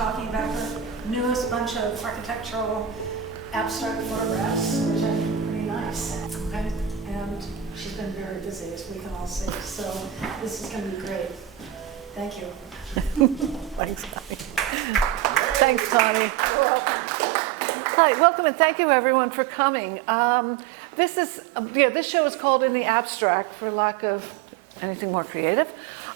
talking about her newest bunch of architectural abstract photographs, which I think are pretty nice. Okay? And she's been very busy, as we can all see. So this is going to be great. Thank you. Thanks, Connie. Thanks, Connie. You're welcome. Hi, welcome, and thank you everyone for coming. This show is called In the Abstract for lack of anything more creative.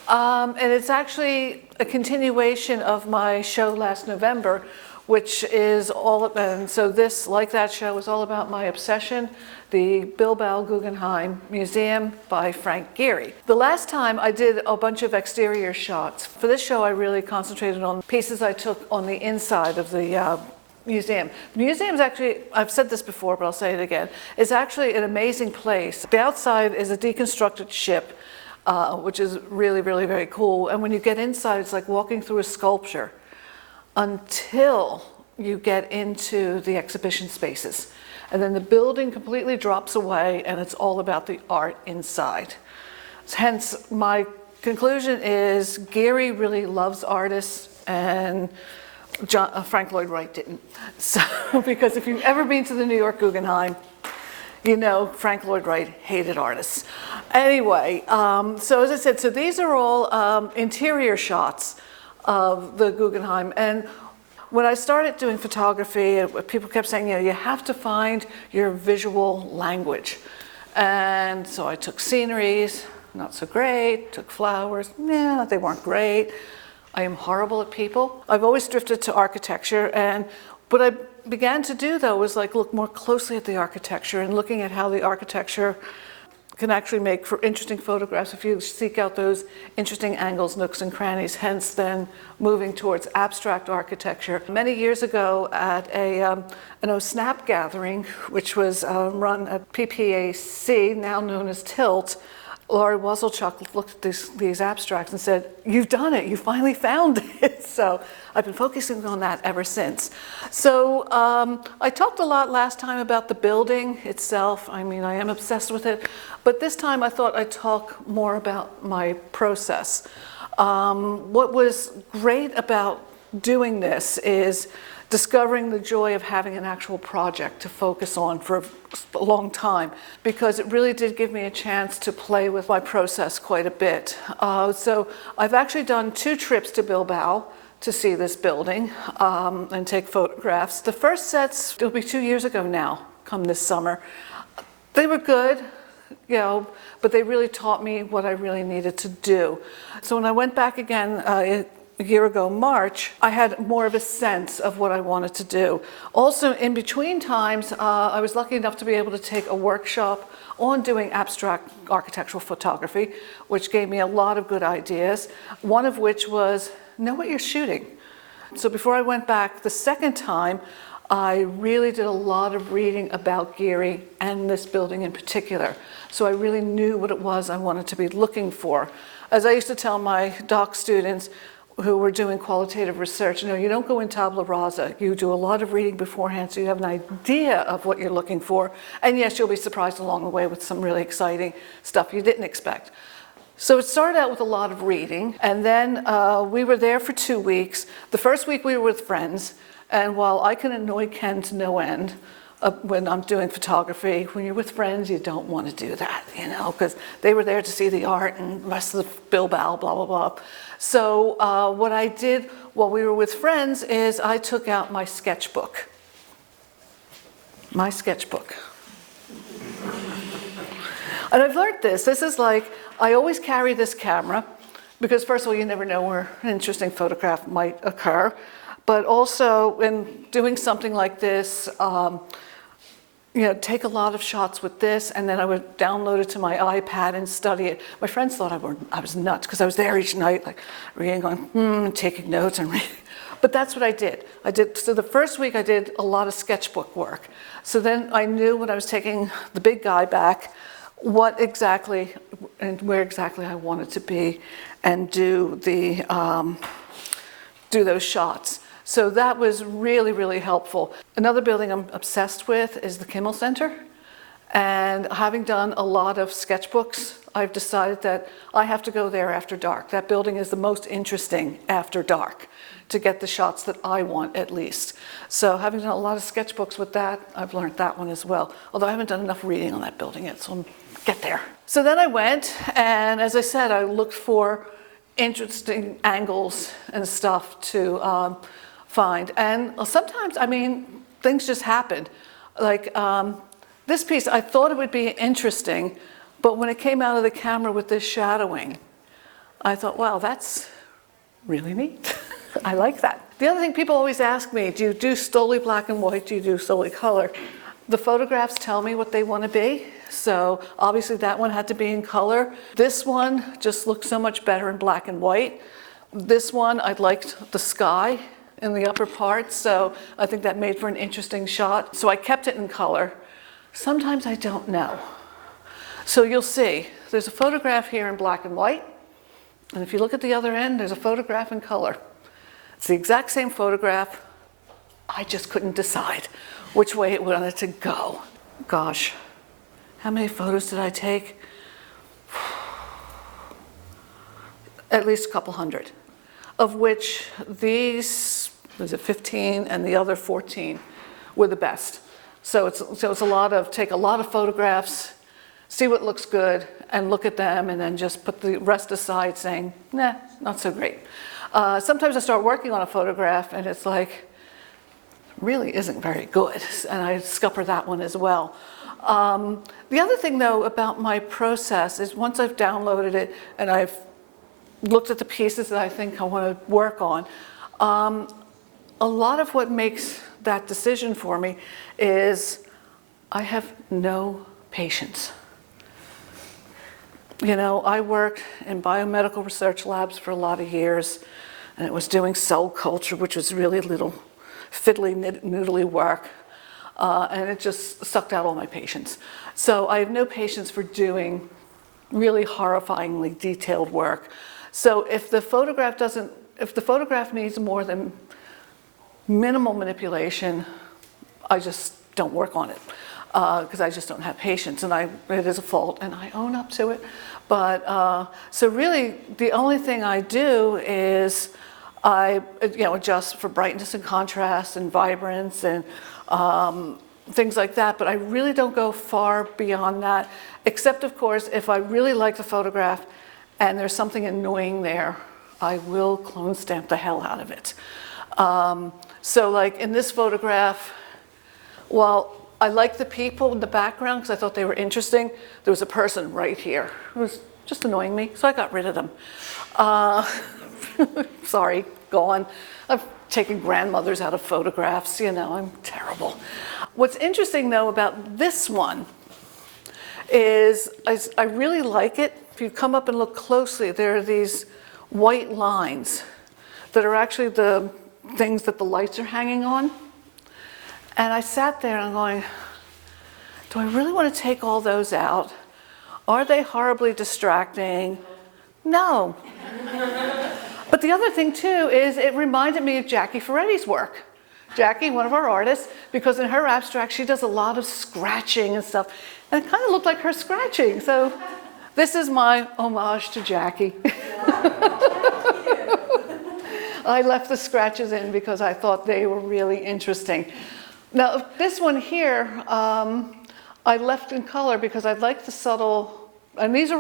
And it's actually a continuation of my show last November, which is all, and so this, like that show, is all about my obsession, the Bilbao Guggenheim Museum by Frank Gehry. The last time I did a bunch of exterior shots. For this show, I really concentrated on pieces I took on the inside of the museum. The museum is actually, I've said this before, but I'll say it again, is actually an amazing place. The outside is a deconstructed ship, which is really, really very cool. And when you get inside, it's like walking through a sculpture until you get into the exhibition spaces. And then the building completely drops away and it's all about the art inside. Hence, my conclusion is Gehry really loves artists and Frank Lloyd Wright didn't. So, because if you've ever been to the New York Guggenheim, you know Frank Lloyd Wright hated artists. Anyway, so as I said, so these are all interior shots of the Guggenheim. And when I started doing photography, people kept saying, you have to find your visual language. And so I took sceneries, not so great, took flowers, yeah, they weren't great. I am horrible at people. I've always drifted to architecture, and what I began to do though was like look more closely at the architecture and looking at how the architecture can actually make for interesting photographs if you seek out those interesting angles, nooks and crannies, hence then moving towards abstract architecture. Many years ago at an OSNAP gathering, which was run at PPAC, now known as TILT, Laurie Wazelchuk looked at these abstracts and said, "You've done it, you finally found it." So I've been focusing on that ever since. So I talked a lot last time about the building itself. I mean, I am obsessed with it. But this time I thought I'd talk more about my process. What was great about doing this is discovering the joy of having an actual project to focus on for a long time, because it really did give me a chance to play with my process quite a bit. So I've actually done 2 trips to Bilbao to see this building and take photographs. The first sets, it'll be 2 years ago now, come this summer. They were good, but they really taught me what I really needed to do. So when I went back again, a year ago, March, I had more of a sense of what I wanted to do. Also, in between times, I was lucky enough to be able to take a workshop on doing abstract architectural photography, which gave me a lot of good ideas, one of which was know what you're shooting. So before I went back the second time, I really did a lot of reading about Gehry and this building in particular. So I really knew what it was I wanted to be looking for. As I used to tell my doc students, who were doing qualitative research, you don't go in tabula rasa. You do a lot of reading beforehand so you have an idea of what you're looking for. And yes, you'll be surprised along the way with some really exciting stuff you didn't expect. So it started out with a lot of reading, and then we were there for 2 weeks. The first week we were with friends, and while I can annoy Ken to no end, when I'm doing photography, when you're with friends, you don't want to do that, because they were there to see the art and the rest of the Bilbao, blah, blah, blah. So what I did while we were with friends is I took out my sketchbook. My sketchbook. And I've learned this. This is like, I always carry this camera, because first of all, you never know where an interesting photograph might occur. But also, in doing something like this, take a lot of shots with this, and then I would download it to my iPad and study it. My friends thought I was nuts, because I was there each night, like reading, going, taking notes and reading. But that's what I did. So the first week I did a lot of sketchbook work. So then I knew when I was taking the big guy back, what exactly and where exactly I wanted to be and do those shots. So that was really, really helpful. Another building I'm obsessed with is the Kimmel Center. And having done a lot of sketchbooks, I've decided that I have to go there after dark. That building is the most interesting after dark to get the shots that I want at least. So having done a lot of sketchbooks with that, I've learned that one as well. Although I haven't done enough reading on that building yet, so I'll get there. So then I went, and as I said, I looked for interesting angles and stuff to find. And sometimes, I mean, things just happened. Like this piece, I thought it would be interesting, but when it came out of the camera with this shadowing, I thought, wow, that's really neat. I like that. The other thing people always ask me, do you do solely black and white? Do you do solely color? The photographs tell me what they want to be. So obviously that one had to be in color. This one just looks so much better in black and white. This one, I liked the sky in the upper part, so I think that made for an interesting shot. So I kept it in color. Sometimes I don't know. So you'll see, there's a photograph here in black and white, and if you look at the other end, there's a photograph in color. It's the exact same photograph. I just couldn't decide which way it wanted to go. Gosh, how many photos did I take? At least a couple hundred, of which these, was it 15, and the other 14 were the best. So it's a lot of, take a lot of photographs, see what looks good, and look at them, and then just put the rest aside saying, nah, not so great. Sometimes I start working on a photograph, and it's like, really isn't very good, and I scupper that one as well. The other thing, though, about my process is once I've downloaded it and I've looked at the pieces that I think I want to work on, a lot of what makes that decision for me is I have no patience. You know, I worked in biomedical research labs for a lot of years, and it was doing cell culture, which was really little fiddly, noodly work, and it just sucked out all my patience. So I have no patience for doing really horrifyingly detailed work. So if the photograph needs more than minimal manipulation, I just don't work on it because I just don't have patience, and it is a fault, and I own up to it. But so really, the only thing I do is I adjust for brightness and contrast and vibrance and things like that. But I really don't go far beyond that, except of course if I really like the photograph and there's something annoying there, I will clone stamp the hell out of it. So like in this photograph, while I liked the people in the background because I thought they were interesting, there was a person right here who was just annoying me, so I got rid of them. Sorry, gone. I've taken grandmothers out of photographs, you know, I'm terrible. What's interesting though about this one is I really like it. If you come up and look closely, there are these white lines that are actually the things that the lights are hanging on. And I sat there and I'm going, do I really want to take all those out? Are they horribly distracting? No. But the other thing too is it reminded me of Jackie Ferretti's work. Jackie, one of our artists, because in her abstract she does a lot of scratching and stuff. And it kind of looked like her scratching. So this is my homage to Jackie. I left the scratches in because I thought they were really interesting. Now, this one here, I left in color because I like the subtle, and this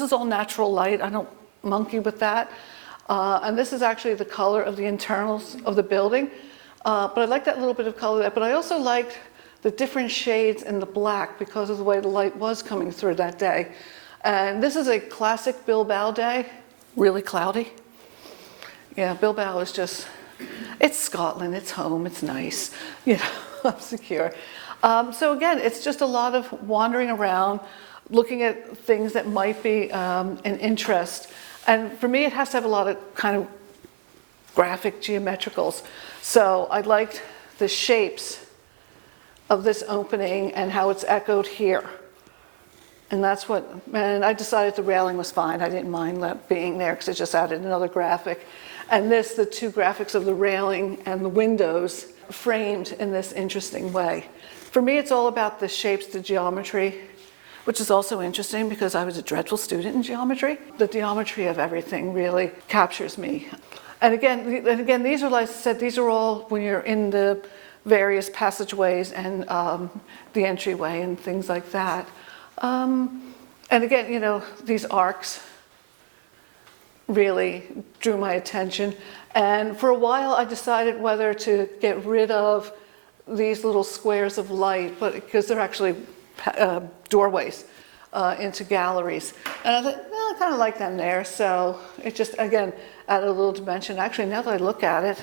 is all natural light. I don't monkey with that. And this is actually the color of the internals of the building. But I like that little bit of color there. But I also liked the different shades in the black because of the way the light was coming through that day. And this is a classic Bilbao day, really cloudy. Yeah, Bilbao is just, it's Scotland, it's home, it's nice, you know, I'm secure. So again, it's just a lot of wandering around, looking at things that might be an interest. And for me, it has to have a lot of kind of graphic geometricals. So I liked the shapes of this opening and how it's echoed here. And that's what, and I decided the railing was fine. I didn't mind being there because it just added another graphic. And this, the two graphics of the railing and the windows framed in this interesting way. For me, it's all about the shapes, the geometry, which is also interesting because I was a dreadful student in geometry. The geometry of everything really captures me. And again, these are, like I said, these are all when you're in the various passageways and the entryway and things like that. And again, you know, these arcs really drew my attention. And for a while, I decided whether to get rid of these little squares of light, but because they're actually doorways into galleries. And I thought, well, I kind of like them there. So it just, again, added a little dimension. Actually, now that I look at it,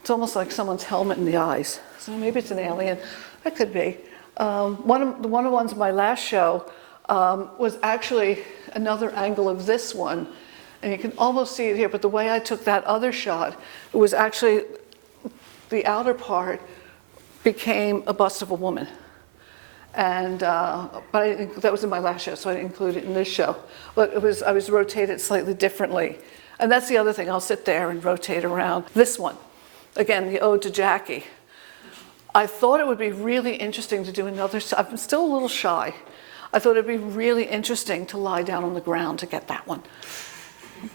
it's almost like someone's helmet in the eyes. So maybe it's an alien. That could be. One of the ones in my last show was actually another angle of this one. And you can almost see it here, but the way I took that other shot, it was actually the outer part became a bust of a woman. And, but that was in my last show, so I didn't include it in this show. But I was rotated slightly differently. And that's the other thing, I'll sit there and rotate around. This one, again, the Ode to Jackie. I thought it would be really interesting to do another, I'm still a little shy. I thought it'd be really interesting to lie down on the ground to get that one.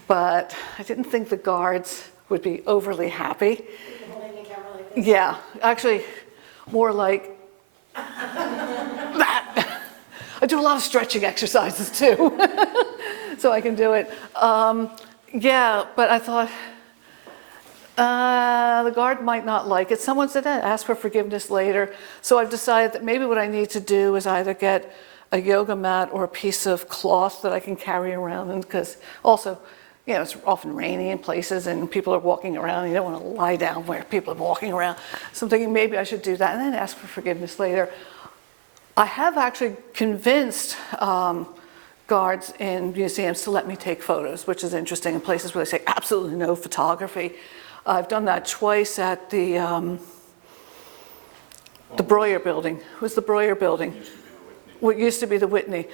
But I didn't think the guards would be overly happy. Holding the camera like this? Yeah, actually, more like that. I do a lot of stretching exercises too, so I can do it. Yeah, but I thought the guard might not like it. Someone said, ask for forgiveness later. So I've decided that maybe what I need to do is either get a yoga mat or a piece of cloth that I can carry around, and because also, you know, it's often rainy in places and people are walking around. You don't want to lie down where people are walking around. So I'm thinking maybe I should do that and then ask for forgiveness later. I have actually convinced guards in museums to let me take photos, which is interesting, in places where they say absolutely no photography. I've done that twice at the Breuer building. It was the Breuer building. What used to be the Whitney,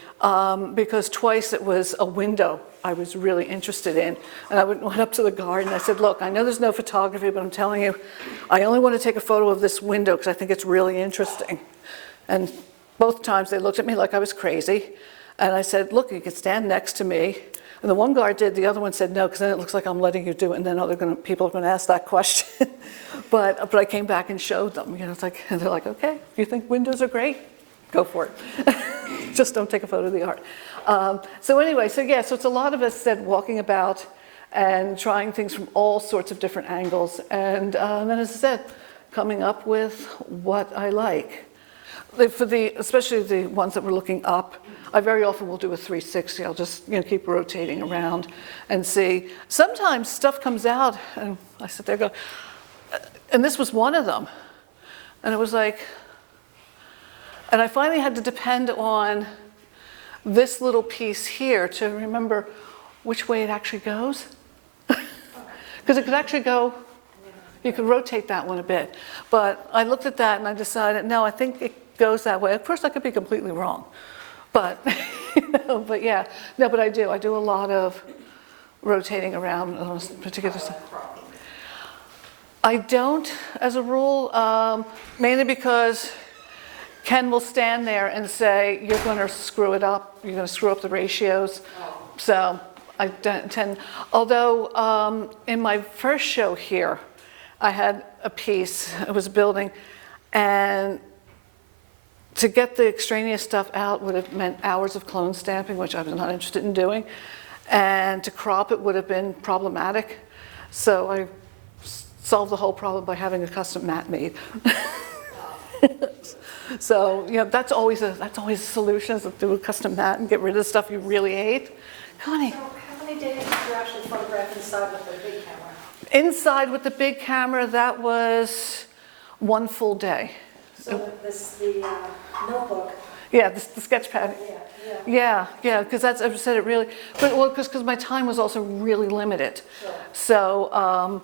because twice it was a window I was really interested in. And I went up to the guard and I said, look, I know there's no photography, but I'm telling you, I only want to take a photo of this window because I think it's really interesting. And both times they looked at me like I was crazy. And I said, look, you can stand next to me. And the one guard did, the other one said no, because then it looks like I'm letting you do it, and then people are going to ask that question. but I came back and showed them. You know, it's like, and they're like, okay, if you think windows are great, go for it. Just don't take a photo of the art. So anyway, so it's a lot of us said walking about and trying things from all sorts of different angles. And then, as I said, coming up with what I like. Especially the ones that we're looking up, I very often will do a 360. I'll just keep rotating around and see. Sometimes stuff comes out and I sit there and go, and this was one of them. And it was like, and I finally had to depend on this little piece here to remember which way it actually goes. Because it could actually go, you could rotate that one a bit. But I looked at that and I decided, no, I think it goes that way. Of course, I could be completely wrong. But, but yeah, no, but I do a lot of rotating around on a particular side. I don't, as a rule, mainly because Ken will stand there and say, you're going to screw it up, you're going to screw up the ratios. So I tend, although in my first show here, I had a piece, it was a building, and to get the extraneous stuff out would have meant hours of clone stamping, which I was not interested in doing. And to crop it would have been problematic. So I solved the whole problem by having a custom mat made. So, that's always a solution, is to do a custom mat and get rid of the stuff you really hate. Connie. So how many days did you actually photograph inside with the big camera? Inside with the big camera, that was one full day. So the notebook. Yeah, the sketch pad. Yeah, because that's, I've said it really, but because my time was also really limited. Sure. So,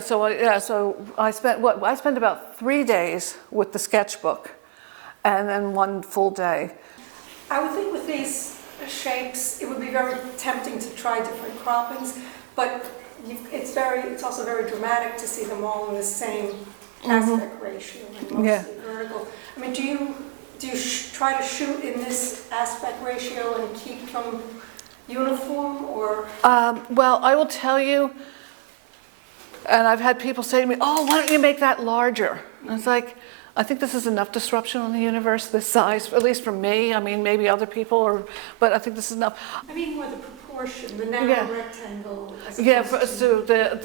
so I spent about 3 days with the sketchbook and then one full day. I would think with these shapes, it would be very tempting to try different croppings, but it's also very dramatic to see them all in the same aspect ratio, and mostly vertical. I mean, do you try to shoot in this aspect ratio and keep them uniform, or? Well, I will tell you, And I've had people say to me, oh, why don't you make that larger? And it's like, I think this is enough disruption on the universe, this size, at least for me. I mean, maybe other people, but I think this is enough. I mean, more the proportion, the narrow Yeah. rectangle. Yeah,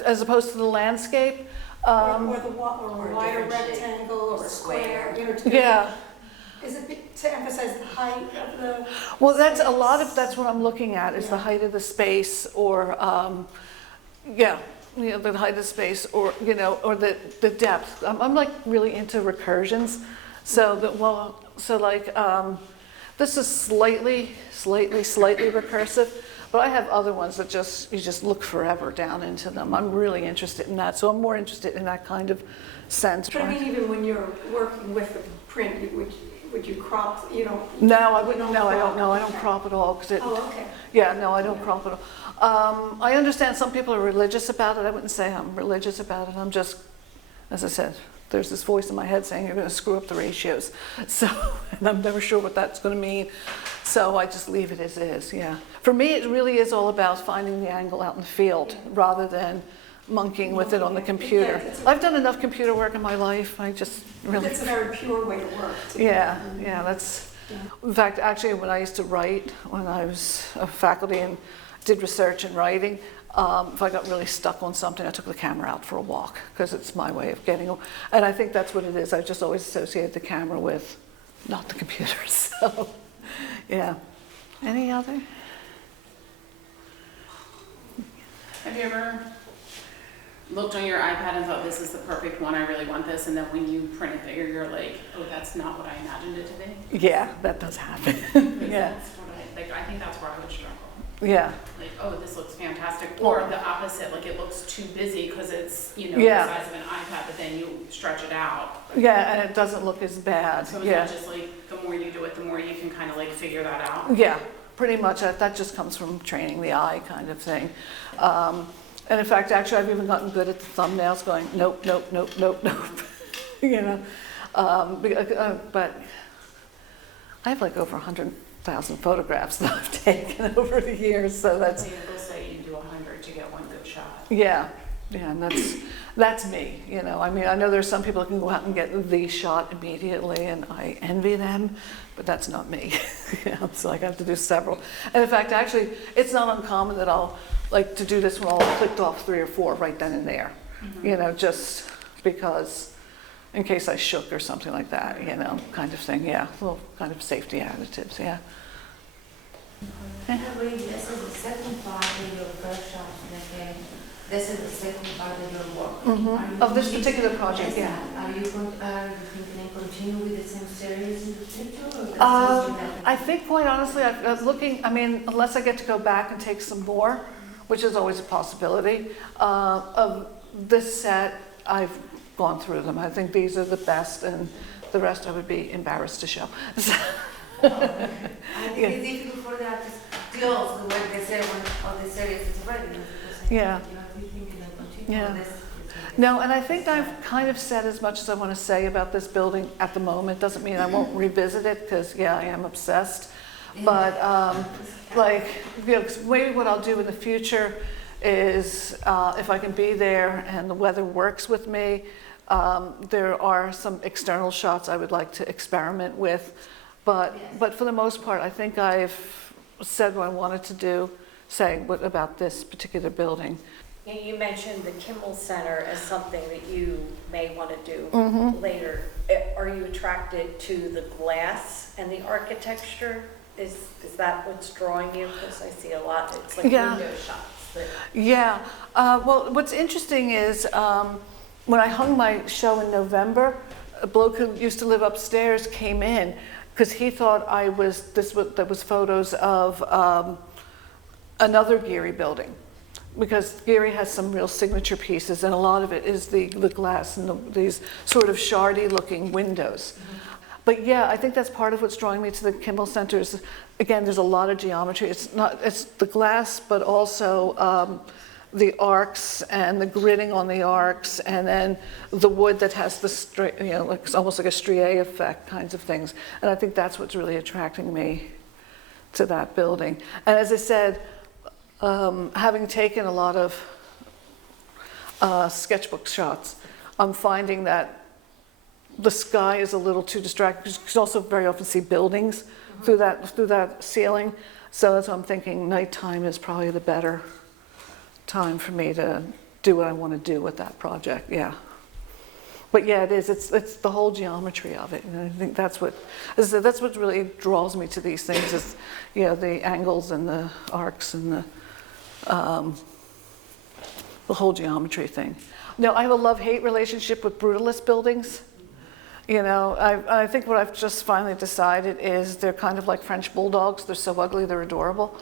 as opposed to the landscape. Or a Or a wider different shape. rectangle or a square. You know, Yeah. Is it to emphasize the height of the? Well, that's space? that's what I'm looking at, is the Yeah. height of the space, or, the height of the space, or, or the depth. I'm like really into recursions. So this is slightly recursive, but I have other ones that you just look forever down into them. I'm really interested in that. So I'm more interested in that kind of sense. But I mean, even when you're working with the print, would you crop, you don't? No, I wouldn't. You No, I don't. crop? No, I don't Okay. crop at all, because Oh, okay. yeah, no, I don't crop at all. I understand some people are religious about it. I wouldn't say I'm religious about it. I'm just, as I said, there's this voice in my head saying you're going to screw up the ratios. So, and I'm never sure what that's going to mean. So I just leave it as is. Yeah. For me, it really is all about finding the angle out in the field rather than monkeying with it on the computer. I've done enough computer work in my life. I just really. It's a very pure way to work. Yeah, that's. In fact, actually, when I used to write, when I was a faculty and did research and writing, if I got really stuck on something, I took the camera out for a walk, because it's my way of getting, and I think that's what it is. I just always associated the camera with, not the computer. So, yeah. Any other? Have you ever looked on your iPad and thought, this is the perfect one, I really want this, and then when you print it there, you're like, oh, that's not what I imagined it to be? Yeah, that does happen. Yeah. That's what I think that's where I would struggle. Yeah. Like, oh, this looks fantastic, or the opposite, like it looks too busy because it's, Yeah. the size of an iPad, but then you stretch it out. Yeah, and it doesn't look as bad. So is Yeah. that just like, the more you do it, the more you can kind of like figure that out? Yeah, pretty much. That just comes from training the eye, kind of thing. And in fact, actually, I've even gotten good at the thumbnails, going nope, nope, nope, nope, nope. But I have like over 100,000 photographs that I've taken over the years, so that's. So you'll say you do 100 to get one good shot. Yeah, and that's me. I mean, I know there's some people who can go out and get the shot immediately, and I envy them, but that's not me. It's like I have to do several. And in fact, actually, it's not uncommon that I'll like to do this when I'll clicked off 3 or 4 right then and there. Mm-hmm. Just because, in case I shook or something like that, kind of thing. Yeah, little kind of safety additives. Yeah. This is the second part of your workshop, okay? This is the second part of your work. Mm-hmm. Of this particular project, yeah. Are you thinking to continue with the same series in the future? Or that's something that- I think, quite honestly, I was looking, I mean, unless I get to go back and take some more, which is always a possibility, of this set, I've gone through them. I think these are the best, and the rest I would be embarrassed to show. I think it's difficult for the artists to close the work they say when of the series is ready. Yeah. You thinking of continue Yeah. this? No, and I think I've kind of said as much as I want to say about this building at the moment. Doesn't mean I won't revisit it, because, yeah, I am obsessed. But, maybe what I'll do in the future is, if I can be there and the weather works with me, there are some external shots I would like to experiment with. But for the most part, I think I've said what I wanted to do, about this particular building. You mentioned the Kimmel Center as something that you may want to do later. Are you attracted to the glass and the architecture? Is that what's drawing you? Because I see a lot, it's like Yeah. window shots. Yeah. Well, what's interesting is when I hung my show in November, a bloke who used to live upstairs came in because he thought there was photos of another Geary building, because Geary has some real signature pieces, and a lot of it is the glass and these sort of shardy looking windows. But yeah, I think that's part of what's drawing me to the Kimmel Center. Is, again, there's a lot of geometry. It's the glass, but also the arcs and the gridding on the arcs, and then the wood that has the like almost like a strié effect kinds of things. And I think that's what's really attracting me to that building. And as I said, having taken a lot of sketchbook shots, I'm finding that the sky is a little too distracting. You can also very often see buildings through that ceiling. So that's what I'm thinking, nighttime is probably the better time for me to do what I want to do with that project, yeah. But yeah, it is, it's the whole geometry of it. And I think that's what really draws me to these things is, you know, the angles and the arcs and the whole geometry thing. Now, I have a love-hate relationship with brutalist buildings. You know, I think what I've just finally decided is they're kind of like French bulldogs. They're so ugly, they're adorable.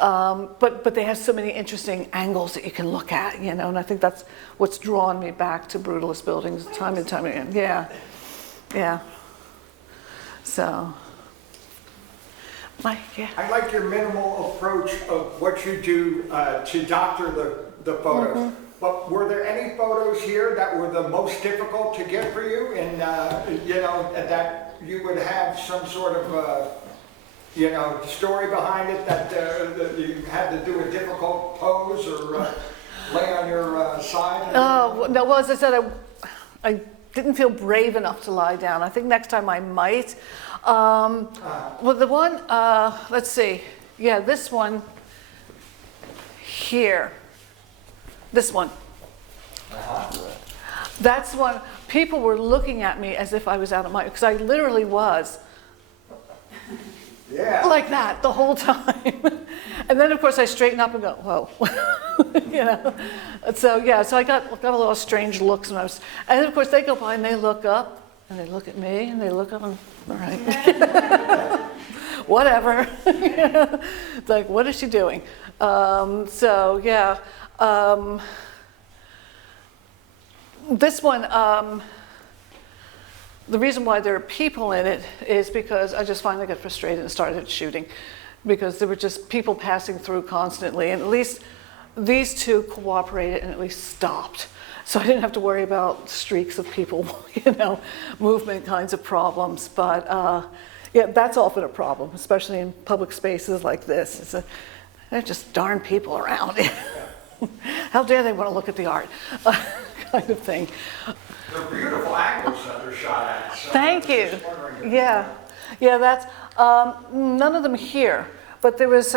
But they have so many interesting angles that you can look at, you know, and I think that's what's drawn me back to brutalist buildings time and time again. Yeah, yeah. So, Mike, yeah. I like your minimal approach of what you do to doctor the photos. Mm-hmm. But were there any photos here that were the most difficult to get for you, and you know, that you would have some sort of you know, story behind it that you had to do a difficult pose or lay on your side? Oh, no, well, as I said, I didn't feel brave enough to lie down. I think next time I might. Well, the one, let's see. Yeah, this one here. This one. That's one. People were looking at me as if I was out of my, because I literally was. Yeah. Like that the whole time. And then of course I straighten up and go, whoa. You know. So yeah, so I got a lot of strange looks when I was, and then of course they go by and they look up and they look at me and they look up and, all right. Whatever. It's like, what is she doing? So yeah. This one, the reason why there are people in it is because I just finally got frustrated and started shooting, because there were just people passing through constantly, and at least these two cooperated and at least stopped. So I didn't have to worry about streaks of people, you know, movement kinds of problems. But yeah, that's often a problem, especially in public spaces like this. They're just darn people around. How dare they want to look at the art, kind of thing. They're beautiful angles that they're shot at. So Thank you. Yeah, yeah. That's none of them here, but there was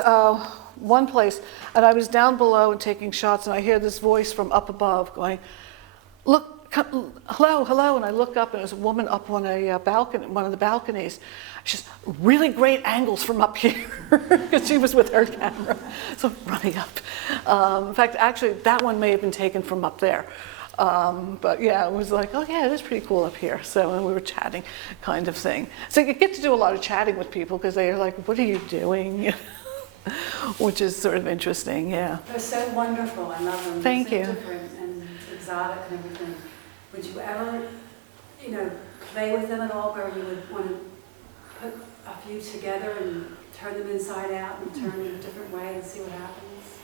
one place, and I was down below and taking shots, and I hear this voice from up above going, "Look, hello, hello!" And I look up, and there's a woman up on a balcony, one of the balconies. She's really great angles from up here, because she was with her camera. So I'm running up. In fact, actually, that one may have been taken from up there. But yeah, it was like, oh yeah, it is pretty cool up here. So and we were chatting, kind of thing. So you get to do a lot of chatting with people because they're like, what are you doing? Which is sort of interesting, yeah. They're so wonderful. I love them. Thank They're so you. different and exotic and everything. Would you ever, you know, play with them at all, where you would want to put a few together and turn them inside out and turn them in a different way and see what happens?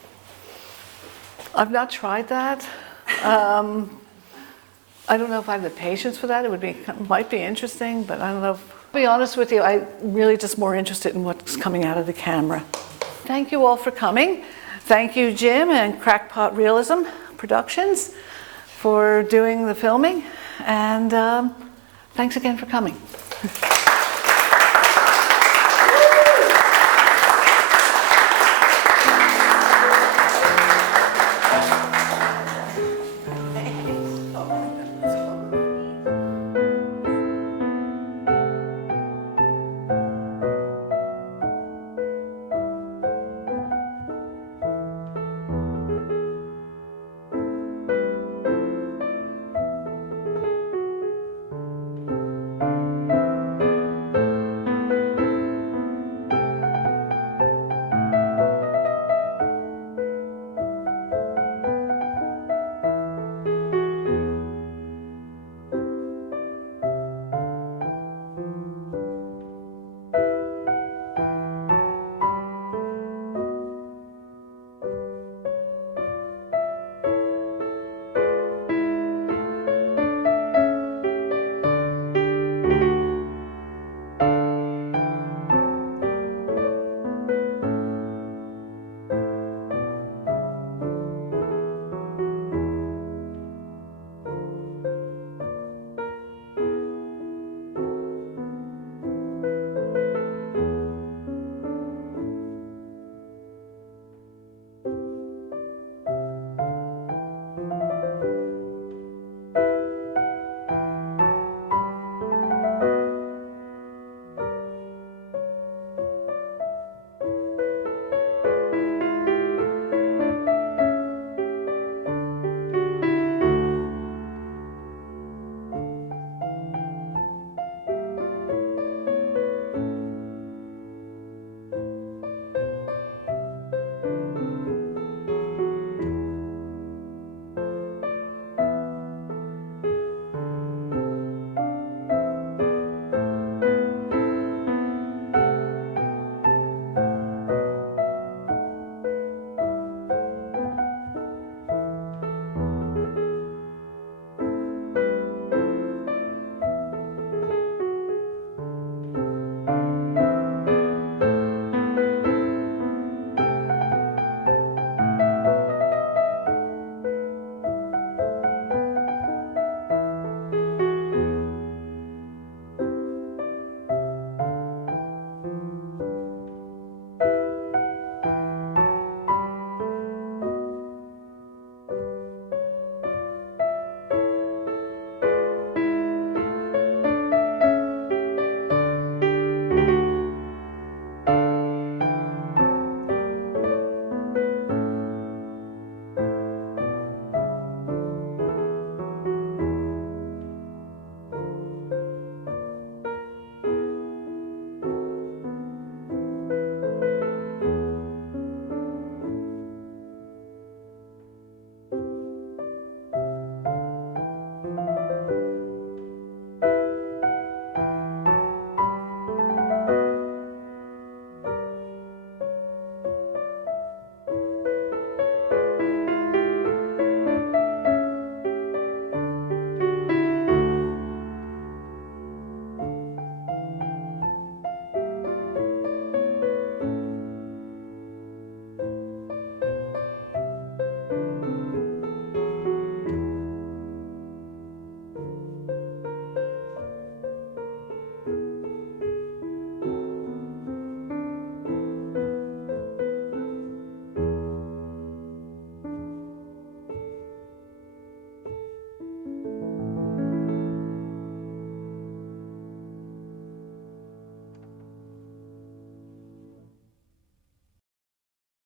I've not tried that. I don't know if I have the patience for that. It might be interesting, but I don't know. To be honest with you, I'm really just more interested in what's coming out of the camera. Thank you all for coming. Thank you, Jim and Crackpot Realism Productions, for doing the filming. And thanks again for coming.